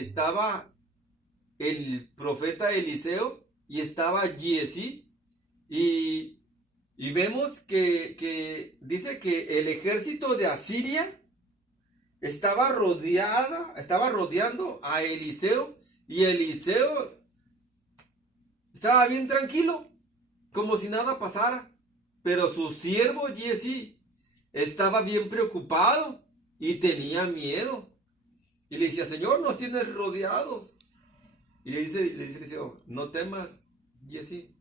estaba el profeta Eliseo y estaba Giesi. Y vemos que dice que el ejército de Asiria estaba rodeando a Eliseo, y Eliseo estaba bien tranquilo, como si nada pasara. Pero su siervo Giesi estaba bien preocupado y tenía miedo. Y le decía: Señor, nos tienes rodeados. Y le dice Eliseo: no temas, Giesi,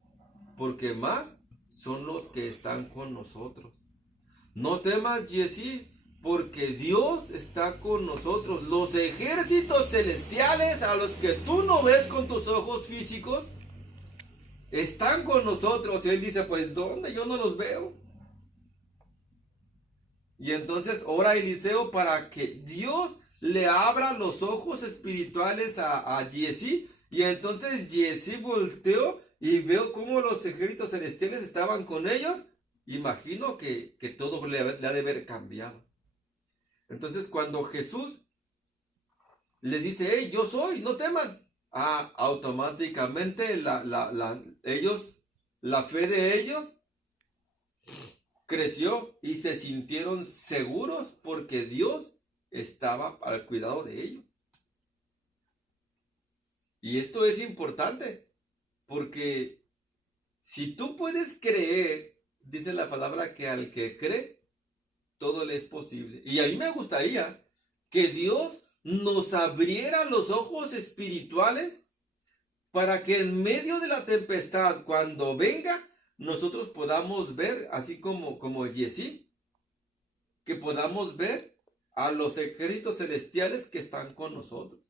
porque más son los que están con nosotros. No temas, Giesi, porque Dios está con nosotros. Los ejércitos celestiales, a los que tú no ves con tus ojos físicos, están con nosotros. Y él dice: pues ¿dónde? Yo no los veo. Y entonces ora Eliseo para que Dios le abra los ojos espirituales a Giesi. Y entonces Giesi volteó y veo cómo los ejércitos celestiales estaban con ellos. Imagino que todo le ha de haber cambiado. Entonces cuando Jesús les dice: hey, yo soy, no teman, automáticamente la fe de ellos creció y se sintieron seguros porque Dios estaba al cuidado de ellos. Y esto es importante, porque si tú puedes creer, dice la palabra que al que cree, todo le es posible. Y a mí me gustaría que Dios nos abriera los ojos espirituales para que en medio de la tempestad, cuando venga, nosotros podamos ver, así como Giesi, que podamos ver a los ejércitos celestiales que están con nosotros.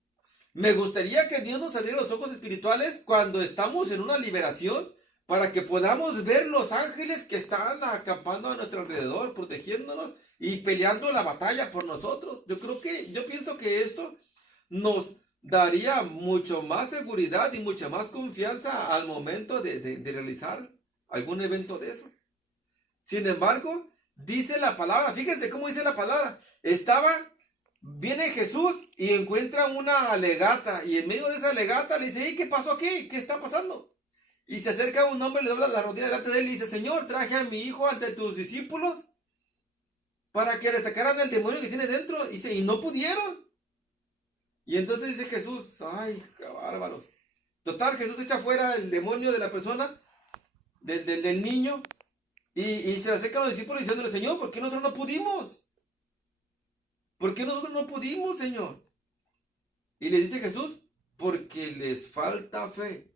Me gustaría que Dios nos abriera los ojos espirituales cuando estamos en una liberación, para que podamos ver los ángeles que están acampando a nuestro alrededor, protegiéndonos y peleando la batalla por nosotros. Yo pienso que esto nos daría mucho más seguridad y mucha más confianza al momento de realizar algún evento de eso. Sin embargo, dice la palabra, fíjense cómo dice la palabra: viene Jesús y encuentra una legata, y en medio de esa legata le dice: hey, ¿qué pasó aquí? ¿Qué está pasando? Y se acerca un hombre, le dobla la rodilla delante de él y dice: Señor, traje a mi hijo ante tus discípulos para que le sacaran el demonio que tiene dentro. Y dice: y no pudieron. Y entonces dice Jesús: ay, qué bárbaros. Total, Jesús echa fuera el demonio de la persona, del niño, y se le acercan los discípulos diciéndole: Señor, ¿por qué nosotros no pudimos? ¿Por qué nosotros no pudimos, Señor? Y le dice Jesús: porque les falta fe.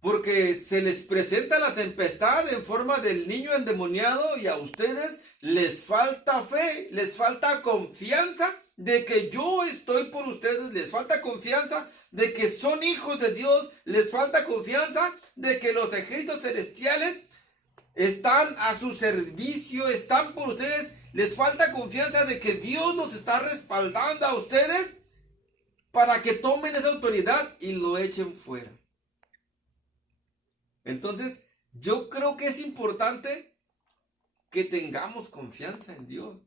Porque se les presenta la tempestad en forma del niño endemoniado, y a ustedes les falta fe, les falta confianza de que yo estoy por ustedes, les falta confianza de que son hijos de Dios, les falta confianza de que los ejércitos celestiales están a su servicio, están por ustedes, les falta confianza de que Dios nos está respaldando a ustedes para que tomen esa autoridad y lo echen fuera. Entonces, yo creo que es importante que tengamos confianza en Dios,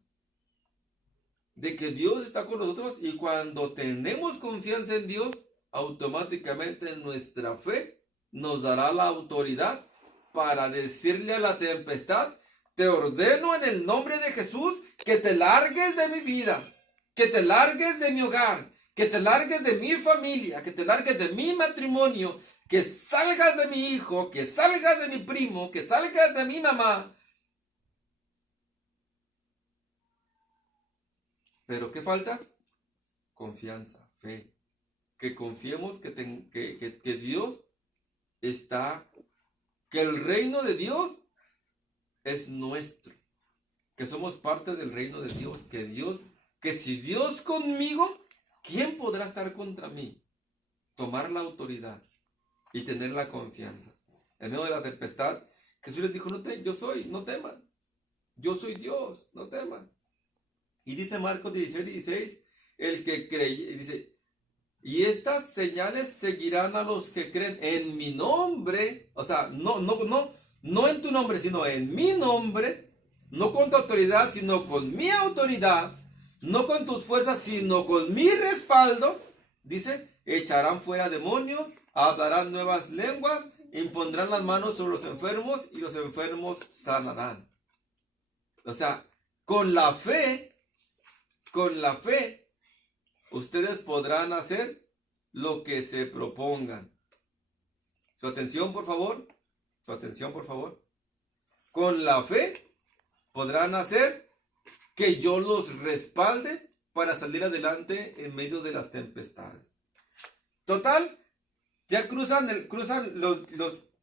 de que Dios está con nosotros, y cuando tenemos confianza en Dios, automáticamente nuestra fe nos dará la autoridad para decirle a la tempestad: te ordeno en el nombre de Jesús que te largues de mi vida, que te largues de mi hogar, que te largues de mi familia, que te largues de mi matrimonio, que salgas de mi hijo, que salgas de mi primo, que salgas de mi mamá. ¿Pero qué falta? Confianza, fe. Que confiemos que Dios está, que el reino de Dios es nuestro, que somos parte del reino de Dios, que si Dios conmigo, ¿quién podrá estar contra mí? Tomar la autoridad y tener la confianza. En medio de la tempestad, Jesús les dijo: no teman. Yo soy Dios, no teman. Y dice Marcos 16, el que cree, dice: y estas señales seguirán a los que creen en mi nombre. O sea, no en tu nombre, sino en mi nombre. No con tu autoridad, sino con mi autoridad. no con tus fuerzas, sino con mi respaldo, dice, echarán fuera demonios, hablarán nuevas lenguas, impondrán las manos sobre los enfermos y los enfermos sanarán. O sea, con la fe, ustedes podrán hacer lo que se propongan. Su atención, por favor. Su atención, por favor. Con la fe podrán hacer que yo los respalde para salir adelante en medio de las tempestades. Total, ya cruzan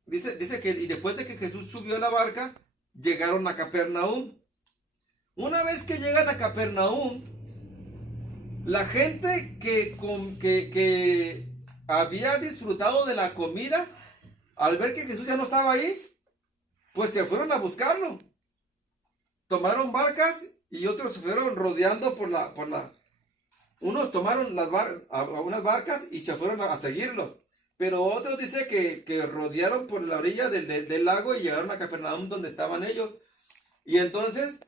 dice que y después de que Jesús subió a la barca, llegaron a Capernaum. Una vez que llegan a Capernaum, la gente que había disfrutado de la comida, al ver que Jesús ya no estaba ahí, pues se fueron a buscarlo. Tomaron barcas y otros se fueron rodeando unos tomaron unas barcas y se fueron a seguirlos. Pero otros dice que rodearon por la orilla del lago y llegaron a Capernaum donde estaban ellos. Y entonces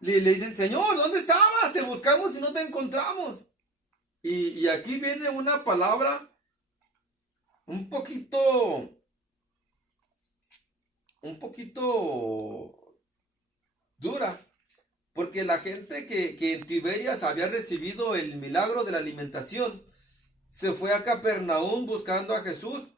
le dicen, Señor, ¿dónde estabas? Te buscamos y no te encontramos. Y aquí viene una palabra un poquito dura. Porque la gente que en Tiberias había recibido el milagro de la alimentación, se fue a Capernaum buscando a Jesús.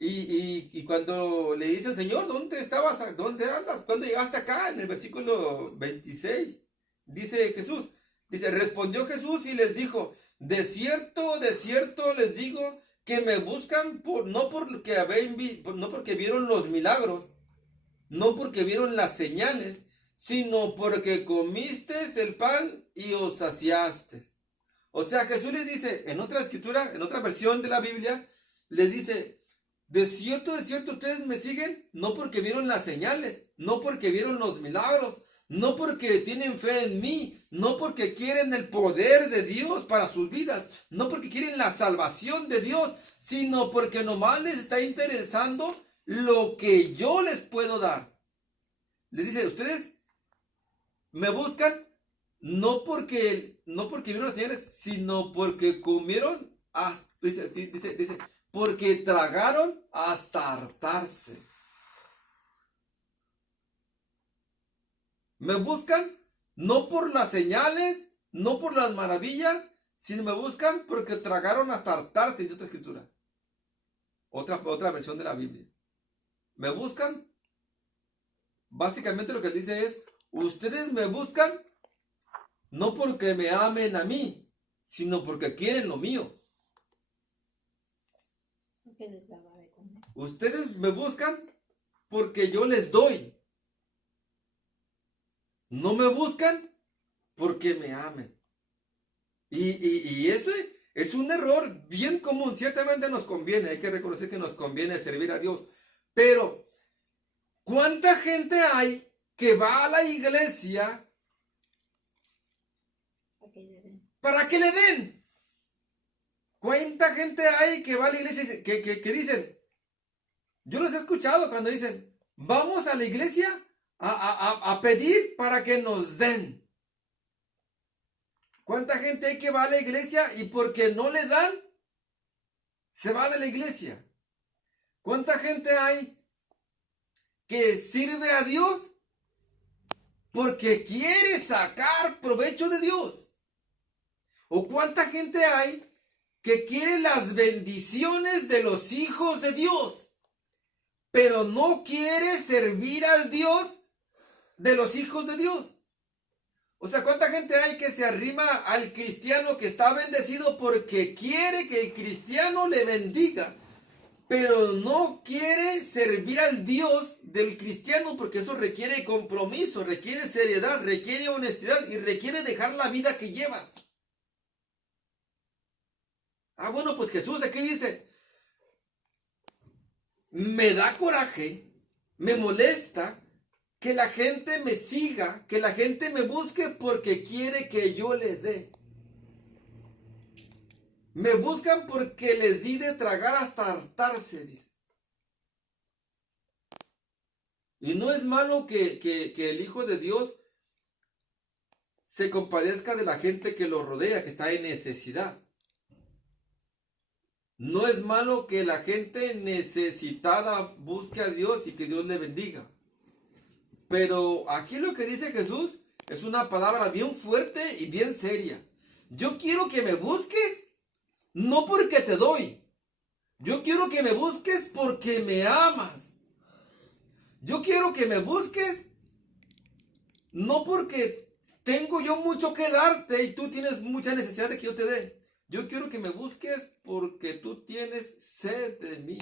Y cuando le dicen, Señor, ¿dónde estabas? ¿Dónde andas? ¿Cuándo llegaste acá? En el versículo 26, dice Jesús. Dice, respondió Jesús y les dijo, de cierto les digo que me buscan no porque vieron los milagros, no porque vieron las señales, sino porque comiste el pan y os saciaste. O sea, Jesús les dice, en otra escritura, en otra versión de la Biblia, les dice, de cierto, ustedes me siguen, no porque vieron las señales, no porque vieron los milagros, no porque tienen fe en mí, no porque quieren el poder de Dios para sus vidas, no porque quieren la salvación de Dios, sino porque nomás les está interesando lo que yo les puedo dar. Les dice, ustedes me buscan no porque vieron las señales, sino porque comieron, dice, porque tragaron hasta hartarse. Me buscan no por las señales, no por las maravillas, sino me buscan porque tragaron hasta hartarse, dice otra escritura. Otra versión de la Biblia. Me buscan, básicamente lo que dice es, ustedes me buscan no porque me amen a mí, sino porque quieren lo mío. ¿Qué les daba de comer? Ustedes me buscan porque yo les doy. No me buscan porque me amen. Y ese es un error bien común. Ciertamente nos conviene, hay que reconocer que nos conviene servir a Dios. Pero, ¿cuánta gente hay que va a la iglesia para que le den? ¿Cuánta gente hay que va a la iglesia y que dicen? Yo los he escuchado cuando dicen, vamos a la iglesia a pedir para que nos den. ¿Cuánta gente hay que va a la iglesia y porque no le dan, se va de la iglesia? ¿Cuánta gente hay que sirve a Dios porque quiere sacar provecho de Dios? ¿O cuánta gente hay que quiere las bendiciones de los hijos de Dios, pero no quiere servir al Dios de los hijos de Dios? O sea, ¿cuánta gente hay que se arrima al cristiano que está bendecido porque quiere que el cristiano le bendiga, pero no quiere servir al Dios del cristiano porque eso requiere compromiso, requiere seriedad, requiere honestidad y requiere dejar la vida que llevas? Ah, bueno, pues Jesús aquí dice, me da coraje, me molesta que la gente me siga, que la gente me busque porque quiere que yo le dé. Me buscan porque les di de tragar hasta hartarse, dice. Y no es malo que el Hijo de Dios se compadezca de la gente que lo rodea, que está en necesidad. No es malo que la gente necesitada busque a Dios y que Dios le bendiga. Pero aquí lo que dice Jesús es una palabra bien fuerte y bien seria. Yo quiero que me busques, no porque te doy. Yo quiero que me busques porque me amas. Yo quiero que me busques, no porque tengo yo mucho que darte y tú tienes mucha necesidad de que yo te dé. Yo quiero que me busques porque tú tienes sed de mí.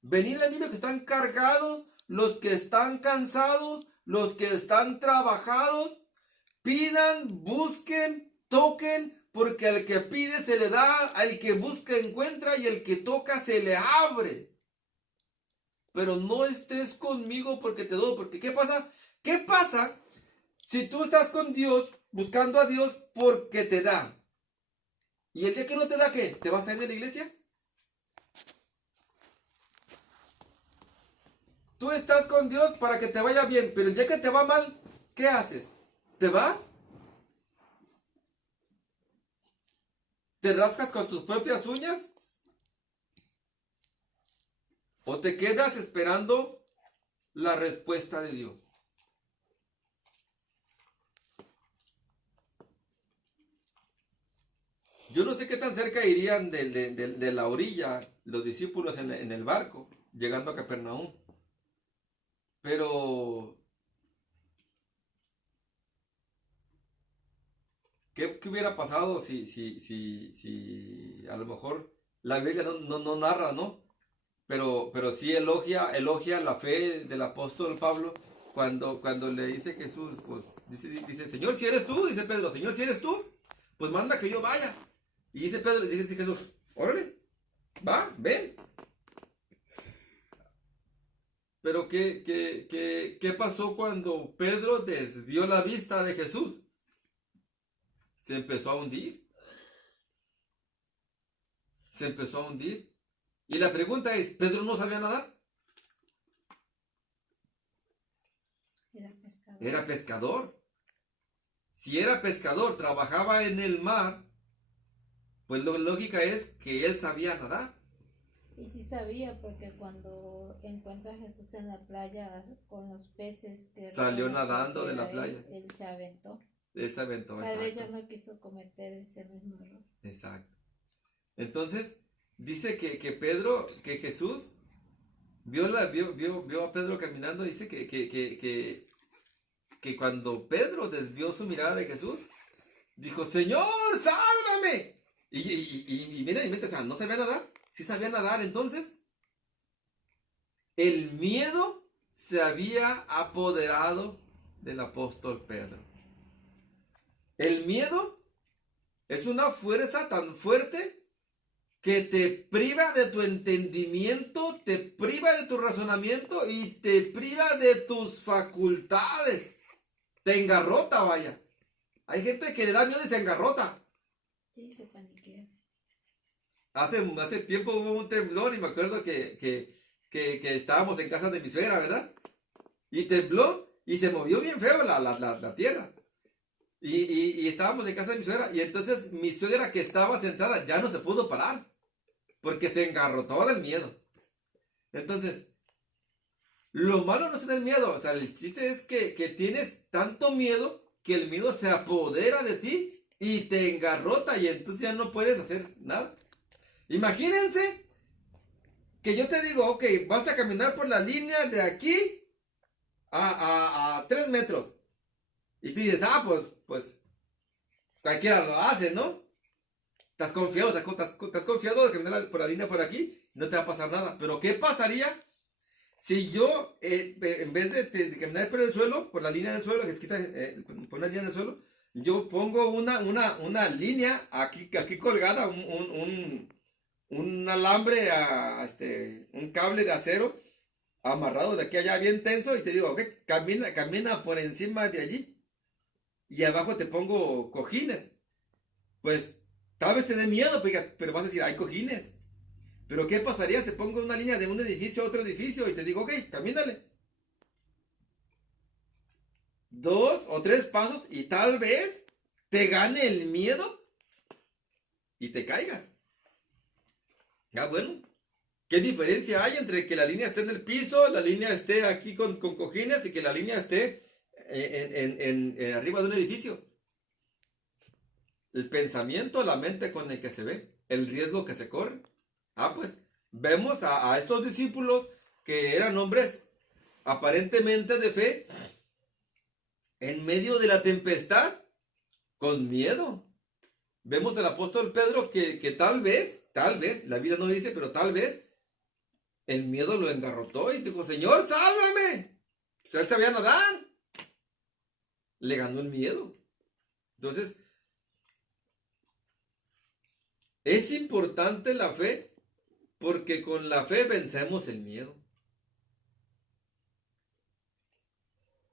Venid a mí los que están cargados, los que están cansados, los que están trabajados. Pidan, busquen, toquen, porque al que pide se le da, al que busca encuentra y el que toca se le abre. Pero no estés conmigo porque te doy, porque ¿qué pasa? ¿Qué pasa si tú estás con Dios, buscando a Dios porque te da? ¿Y el día que no te da qué? ¿Te vas a ir de la iglesia? Tú estás con Dios para que te vaya bien, pero el día que te va mal, ¿qué haces? ¿Te vas? ¿Te rascas con tus propias uñas? ¿O te quedas esperando la respuesta de Dios? Yo no sé qué tan cerca irían de la orilla los discípulos en el barco, llegando a Capernaum. Pero, ¿qué hubiera pasado si a lo mejor la Biblia no narra, ¿no? Pero sí elogia la fe del apóstol Pablo cuando le dice Jesús, pues dice, Señor, si eres tú, dice Pedro, Señor, si eres tú, pues manda que yo vaya. Y dice Pedro, y dice Jesús, órale, va, ven. Pero ¿qué pasó cuando Pedro desvió la vista de Jesús? Se empezó a hundir. Se empezó a hundir. Y la pregunta es, ¿Pedro no sabía nadar? Era pescador. Era pescador. Si era pescador, trabajaba en el mar, pues la lógica es que él sabía nadar. Y sí sabía, porque cuando encuentra a Jesús en la playa con los peces que Salió reconoció nadando que de la era playa. él se aventó. Él se aventó, Tal vez ya exacto. no quiso cometer ese mismo error. Exacto. Entonces, dice que Pedro, que Jesús vio a Pedro caminando, dice que cuando Pedro desvió su mirada de Jesús, dijo, Señor, sálvame. Y mira, o sea, no sabía nadar. Sí sabía nadar, entonces. El miedo se había apoderado del apóstol Pedro. El miedo es una fuerza tan fuerte que te priva de tu entendimiento, te priva de tu razonamiento y te priva de tus facultades. Te engarrota, vaya. Hay gente que le da miedo y se engarrota. Sí, se paniquea. Hace tiempo hubo un temblor y me acuerdo que estábamos en casa de mi suegra, ¿verdad? Y tembló y se movió bien feo la tierra. Y estábamos en casa de mi suegra y entonces mi suegra que estaba sentada ya no se pudo parar porque se engarrotó del miedo. Entonces, lo malo no es tener miedo, o sea, el chiste es que tienes tanto miedo que el miedo se apodera de ti y te engarrota y entonces ya no puedes hacer nada. Imagínense que yo te digo, ok, vas a caminar por la línea de aquí a 3 metros. Y tú dices, pues cualquiera lo hace, ¿no? Estás confiado de caminar por la línea por aquí, no te va a pasar nada. Pero ¿qué pasaría si yo, en vez de caminar por el suelo, por la línea del suelo, que es por una línea del suelo, yo pongo una línea aquí colgada, un alambre, un cable de acero amarrado de aquí a allá bien tenso y te digo, ok, camina por encima de allí y abajo te pongo cojines. Pues tal vez te dé miedo, pero vas a decir, hay cojines. Pero ¿qué pasaría si pongo una línea de un edificio a otro edificio y te digo, ok, camínale 2 o 3 pasos y tal vez te gane el miedo y te caigas. Ya bueno, ¿qué diferencia hay entre que la línea esté en el piso, la línea esté aquí con cojines y que la línea esté en arriba de un edificio? El pensamiento, la mente con el que se ve, el riesgo que se corre. Pues vemos a estos discípulos que eran hombres aparentemente de fe en medio de la tempestad con miedo. Vemos al apóstol Pedro que tal vez, la Biblia no dice, pero tal vez el miedo lo engarrotó y dijo, Señor, sálvame. Pues él sabía nadar. Le ganó el miedo. Entonces, es importante la fe porque con la fe vencemos el miedo.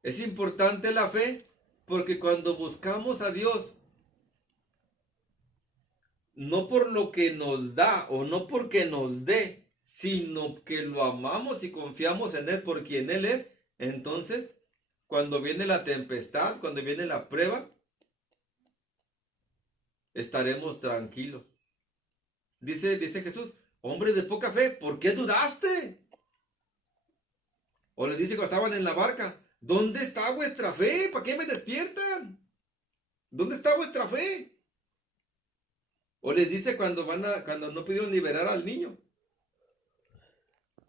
Es importante la fe porque cuando buscamos a Dios, no por lo que nos da o no porque nos dé, sino que lo amamos y confiamos en Él por quien Él es, entonces, cuando viene la tempestad, cuando viene la prueba, estaremos tranquilos. Dice Jesús, hombre de poca fe, ¿por qué dudaste? O les dice cuando estaban en la barca, ¿dónde está vuestra fe? ¿Para qué me despiertan? ¿Dónde está vuestra fe? O les dice cuando no pudieron liberar al niño.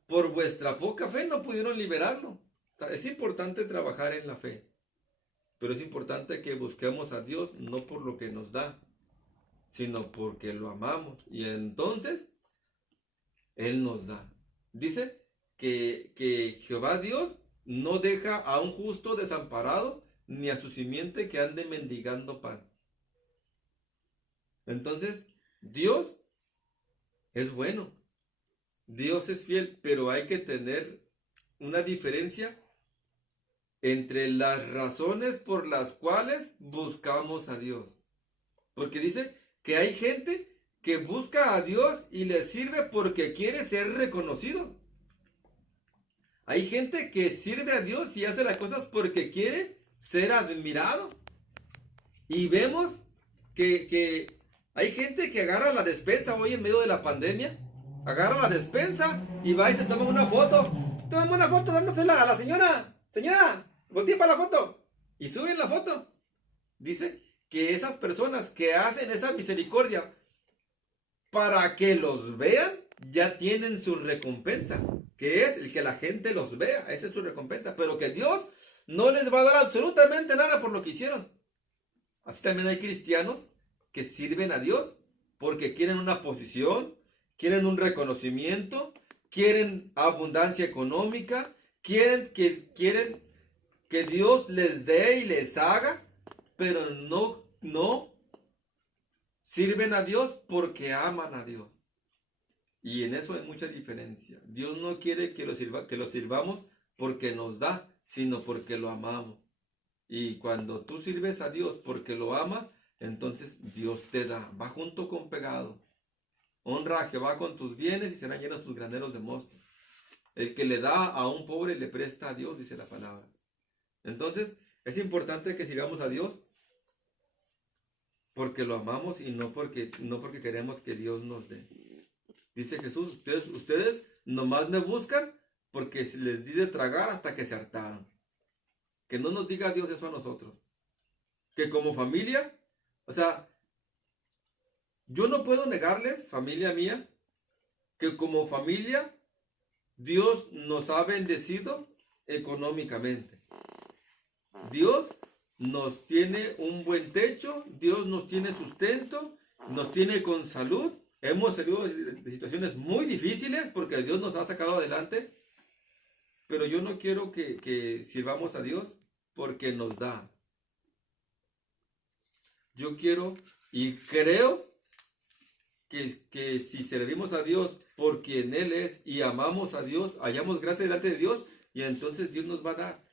Por vuestra poca fe no pudieron liberarlo. O sea, es importante trabajar en la fe. Pero es importante que busquemos a Dios no por lo que nos da, sino porque lo amamos. Y entonces, Él nos da. Dice que Jehová Dios no deja a un justo desamparado, ni a su simiente que ande mendigando pan. Entonces, Dios es bueno. Dios es fiel, pero hay que tener una diferencia entre las razones por las cuales buscamos a Dios. Porque dice que hay gente que busca a Dios y le sirve porque quiere ser reconocido. Hay gente que sirve a Dios y hace las cosas porque quiere ser admirado. Y vemos que hay gente que agarra la despensa hoy en medio de la pandemia. Agarra la despensa y va y se toma una foto. Toma una foto dándosela a la señora. Señora, voltea para la foto. Y suben la foto. Dice que esas personas que hacen esa misericordia para que los vean, ya tienen su recompensa. Que es el que la gente los vea. Esa es su recompensa. Pero que Dios no les va a dar absolutamente nada por lo que hicieron. Así también hay cristianos que sirven a Dios porque quieren una posición, quieren un reconocimiento, quieren abundancia económica, quieren que Dios les dé y les haga, pero no sirven a Dios porque aman a Dios. Y en eso hay mucha diferencia. Dios no quiere que lo sirvamos porque nos da, sino porque lo amamos. Y cuando tú sirves a Dios porque lo amas, entonces Dios te da. Va junto con pegado. Honra a Jehová con tus bienes y serán llenos tus graneros de mosto. El que le da a un pobre le presta a Dios, dice la palabra. Entonces, es importante que sigamos a Dios porque lo amamos y no porque queremos que Dios nos dé. Dice Jesús, ustedes nomás me buscan porque les di de tragar hasta que se hartaron. Que no nos diga Dios eso a nosotros. Que como familia, o sea, yo no puedo negarles, familia mía, que como familia Dios nos ha bendecido económicamente. Dios nos tiene un buen techo, Dios nos tiene sustento, nos tiene con salud. Hemos salido de situaciones muy difíciles porque Dios nos ha sacado adelante. Pero yo no quiero que sirvamos a Dios porque nos da. Yo quiero y creo que si servimos a Dios por quien Él es y amamos a Dios, hallamos gracia delante de Dios y entonces Dios nos va a dar.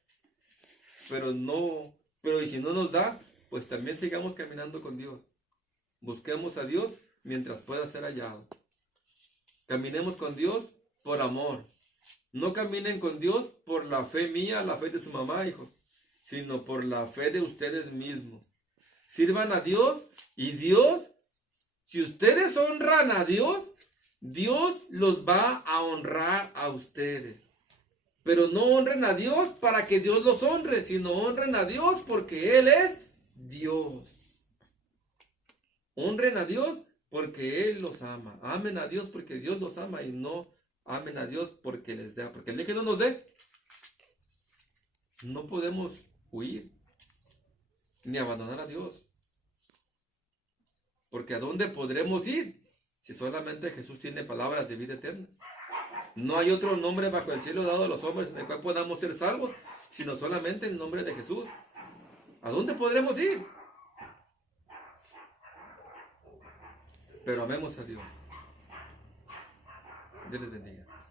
Pero y si no nos da, pues también sigamos caminando con Dios. Busquemos a Dios mientras pueda ser hallado. Caminemos con Dios por amor. No caminen con Dios por la fe mía, la fe de su mamá, hijos, sino por la fe de ustedes mismos. sirvan a Dios y Dios, si ustedes honran a Dios, Dios los va a honrar a ustedes. Pero no honren a Dios para que Dios los honre, sino honren a Dios porque Él es Dios. Honren a Dios porque Él los ama. Amen a Dios porque Dios los ama y no amen a Dios porque les da. Porque el día que no nos dé, no podemos huir ni abandonar a Dios. Porque ¿a dónde podremos ir si solamente Jesús tiene palabras de vida eterna? No hay otro nombre bajo el cielo dado a los hombres en el cual podamos ser salvos, sino solamente el nombre de Jesús. ¿A dónde podremos ir? Pero amemos a Dios. Dios les bendiga.